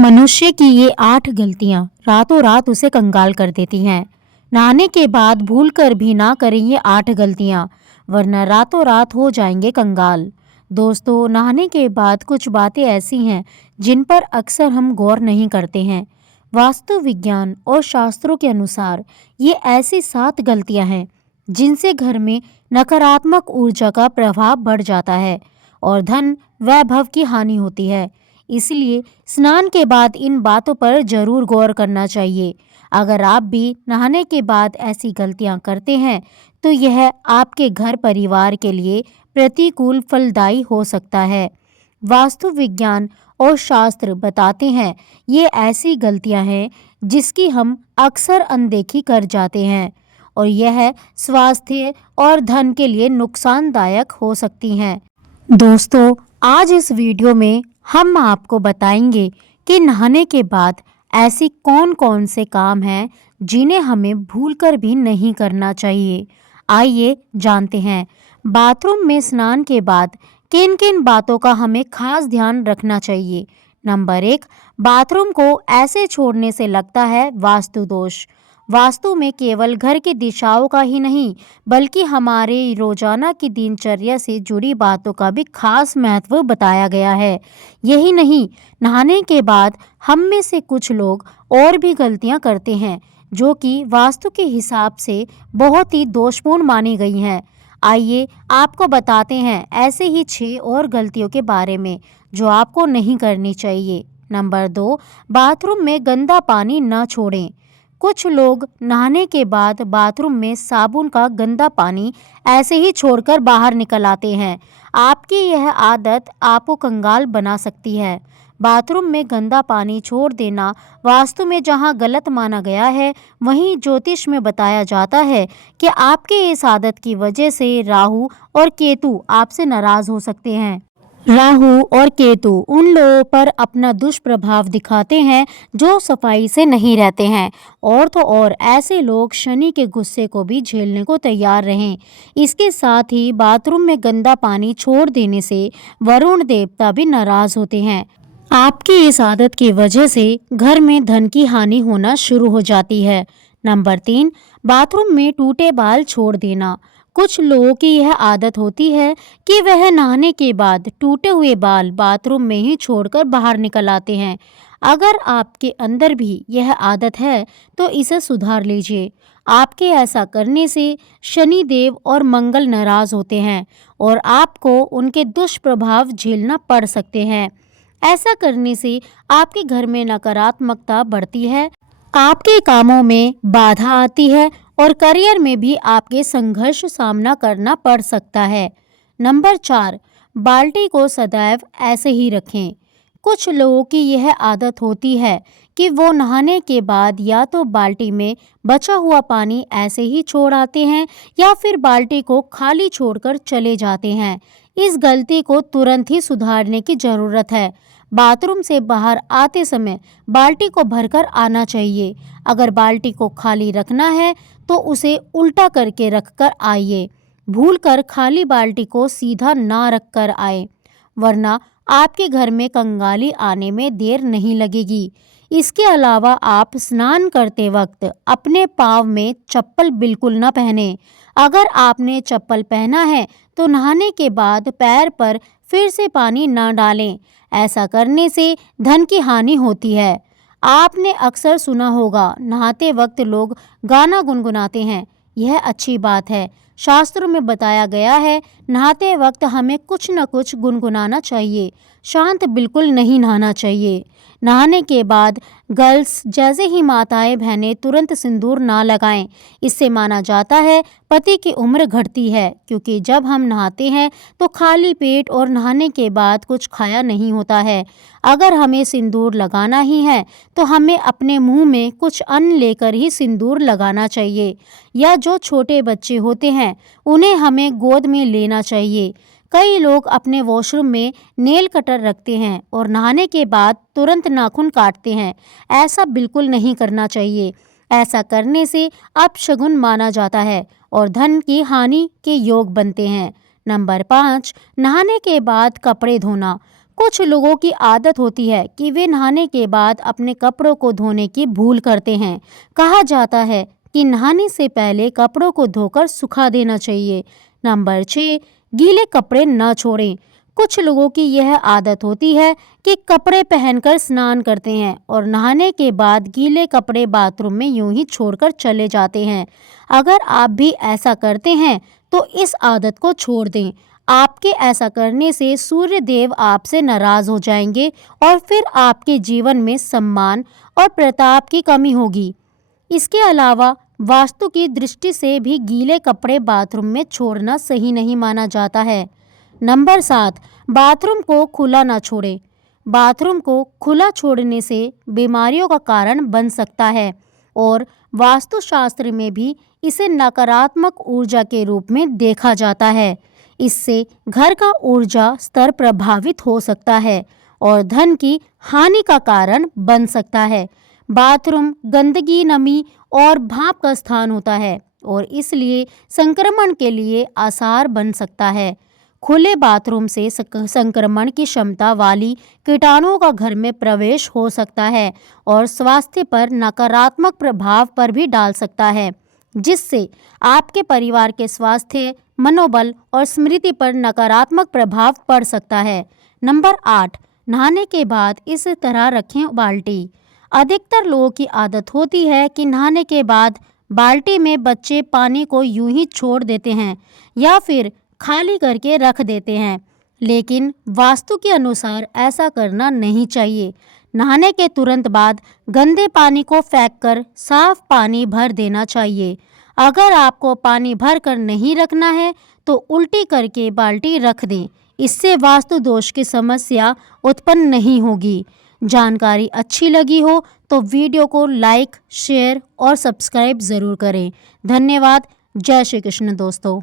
मनुष्य की ये 8 गलतियां रातों रात उसे कंगाल कर देती हैं। नहाने के बाद भूल कर भी ना करें ये 8 गलतियां, वरना रातों रात हो जाएंगे कंगाल। दोस्तों, नहाने के बाद कुछ बातें ऐसी हैं जिन पर अक्सर हम गौर नहीं करते हैं। वास्तु विज्ञान और शास्त्रों के अनुसार ये ऐसी 7 गलतियां हैं जिनसे घर में नकारात्मक ऊर्जा का प्रभाव बढ़ जाता है और धन वैभव की हानि होती है। इसलिए स्नान के बाद इन बातों पर जरूर गौर करना चाहिए। अगर आप भी नहाने के बाद ऐसी गलतियां करते हैं तो यह आपके घर परिवार के लिए प्रतिकूल फलदायी हो सकता है। वास्तु विज्ञान और शास्त्र बताते हैं ये ऐसी गलतियां हैं जिसकी हम अक्सर अनदेखी कर जाते हैं और यह स्वास्थ्य और धन के लिए नुकसानदायक हो सकती हैं। दोस्तों, आज इस वीडियो में हम आपको बताएंगे कि नहाने के बाद ऐसी कौन-कौन से काम हैं जिन्हें हमें भूलकर भी नहीं करना चाहिए। आइए जानते हैं, बाथरूम में स्नान के बाद किन-किन बातों का हमें खास ध्यान रखना चाहिए। नंबर 1, बाथरूम को ऐसे छोड़ने से लगता है वास्तु दोष। वास्तु में केवल घर की दिशाओं का ही नहीं, बल्कि हमारे रोजाना की दिनचर्या से जुड़ी बातों का भी खास महत्व बताया गया है। यही नहीं, नहाने के बाद हम में से कुछ लोग और भी गलतियां करते हैं जो कि वास्तु के हिसाब से बहुत ही दोषपूर्ण मानी गई हैं। आइए आपको बताते हैं ऐसे ही 6 और गलतियों के बारे में जो आपको नहीं करनी चाहिए। नंबर 2, बाथरूम में गंदा पानी न छोड़ें। कुछ लोग नहाने के बाद बाथरूम में साबुन का गंदा पानी ऐसे ही छोड़कर बाहर निकल आते हैं। आपकी यह आदत आपको कंगाल बना सकती है। बाथरूम में गंदा पानी छोड़ देना वास्तु में जहां गलत माना गया है, वहीं ज्योतिष में बताया जाता है कि आपके इस आदत की वजह से राहु और केतु आपसे नाराज हो सकते हैं। राहु और केतु उन लोगों पर अपना दुष्प्रभाव दिखाते हैं जो सफाई से नहीं रहते हैं, और तो और ऐसे लोग शनि के गुस्से को भी झेलने को तैयार रहें। इसके साथ ही बाथरूम में गंदा पानी छोड़ देने से वरुण देवता भी नाराज होते हैं। आपकी इस आदत की वजह से घर में धन की हानि होना शुरू हो जाती है। नंबर 3, बाथरूम में टूटे बाल छोड़ देना। कुछ लोगों की यह आदत होती है कि वह नहाने के बाद टूटे हुए बाल बाथरूम में ही छोड़कर बाहर निकल आते हैं। अगर आपके अंदर भी यह आदत है तो इसे सुधार लीजिए। आपके ऐसा करने से शनि देव और मंगल नाराज होते हैं और आपको उनके दुष्प्रभाव झेलना पड़ सकते हैं। ऐसा करने से आपके घर में नकारात्मकता बढ़ती है, आपके कामों में बाधा आती है और करियर में भी आपके संघर्ष सामना करना पड़ सकता है। नंबर 4, बाल्टी को सदैव ऐसे ही रखें। कुछ लोगों की यह आदत होती है कि वो नहाने के बाद या तो बाल्टी में बचा हुआ पानी ऐसे ही छोड़ आते हैं या फिर बाल्टी को खाली छोड़कर चले जाते हैं। इस गलती को तुरंत ही सुधारने की जरूरत है। बाथरूम से बाहर आते समय बाल्टी को भरकर आना चाहिए। अगर बाल्टी को खाली रखना है तो उसे उल्टा करके रखकर आइए। भूलकर खाली बाल्टी को सीधा ना रखकर आए, वरना आपके घर में कंगाली आने में देर नहीं लगेगी। इसके अलावा आप स्नान करते वक्त अपने पाँव में चप्पल बिल्कुल न पहने। अगर आपने चप्पल पहना है तो नहाने के बाद पैर पर फिर से पानी न डालें। ऐसा करने से धन की हानि होती है। आपने अक्सर सुना होगा, नहाते वक्त लोग गाना गुनगुनाते हैं। यह अच्छी बात है। शास्त्रों में बताया गया है नहाते वक्त हमें कुछ न कुछ गुनगुनाना चाहिए। शांत बिल्कुल नहीं नहाना चाहिए। नहाने के बाद गर्ल्स जैसे ही माताएं बहनें तुरंत सिंदूर ना लगाएं। इससे माना जाता है पति की उम्र घटती है, क्योंकि जब हम नहाते हैं तो खाली पेट और नहाने के बाद कुछ खाया नहीं होता है। अगर हमें सिंदूर लगाना ही है तो हमें अपने मुंह में कुछ अन्न लेकर ही सिंदूर लगाना चाहिए, या जो छोटे बच्चे होते हैं उन्हें हमें गोद में लेना चाहिए। कई लोग अपने वॉशरूम में नेल कटर रखते हैं और नहाने के बाद तुरंत नाखून काटते हैं। ऐसा बिल्कुल नहीं करना चाहिए। ऐसा करने से अपशगुन माना जाता है और धन की हानि के योग बनते हैं। नंबर 5, नहाने के बाद कपड़े धोना। कुछ लोगों की आदत होती है कि वे नहाने के बाद अपने कपड़ों को धोने की भूल करते हैं। कहा जाता है कि नहाने से पहले कपड़ों को धोकर सुखा देना चाहिए। नंबर 6, गीले कपड़े न छोड़ें। कुछ लोगों की यह आदत होती है कि कपड़े पहनकर स्नान करते हैं और नहाने के बाद गीले कपड़े बाथरूम में यूं ही छोड़कर चले जाते हैं। अगर आप भी ऐसा करते हैं तो इस आदत को छोड़ दें। आपके ऐसा करने से सूर्य देव आपसे नाराज हो जाएंगे और फिर आपके जीवन में सम्मान और प्रताप की कमी होगी। इसके अलावा वास्तु की दृष्टि से भी गीले कपड़े बाथरूम में छोड़ना सही नहीं माना जाता है। नंबर 7, बाथरूम को खुला ना छोड़ें। बाथरूम को खुला छोड़ने से बीमारियों का कारण बन सकता है और वास्तुशास्त्र में भी इसे नकारात्मक ऊर्जा के रूप में देखा जाता है। इससे घर का ऊर्जा स्तर प्रभावित हो सकता है और धन की हानि का कारण बन सकता है। बाथरूम गंदगी, नमी और भाप का स्थान होता है और इसलिए संक्रमण के लिए आसार बन सकता है। खुले बाथरूम से संक्रमण की क्षमता वाली कीटाणुओं का घर में प्रवेश हो सकता है और स्वास्थ्य पर नकारात्मक प्रभाव पर भी डाल सकता है, जिससे आपके परिवार के स्वास्थ्य, मनोबल और स्मृति पर नकारात्मक प्रभाव पड़ सकता है। नंबर 8, नहाने के बाद इस तरह रखें बाल्टी। अधिकतर लोगों की आदत होती है कि नहाने के बाद बाल्टी में बच्चे पानी को यूं ही छोड़ देते हैं या फिर खाली करके रख देते हैं, लेकिन वास्तु के अनुसार ऐसा करना नहीं चाहिए। नहाने के तुरंत बाद गंदे पानी को फेंककर साफ पानी भर देना चाहिए। अगर आपको पानी भर कर नहीं रखना है तो उल्टी करके बाल्टी रख दें। इससे वास्तु दोष की समस्या उत्पन्न नहीं होगी। जानकारी अच्छी लगी हो तो वीडियो को लाइक, शेयर और सब्सक्राइब ज़रूर करें। धन्यवाद। जय श्री कृष्ण दोस्तों।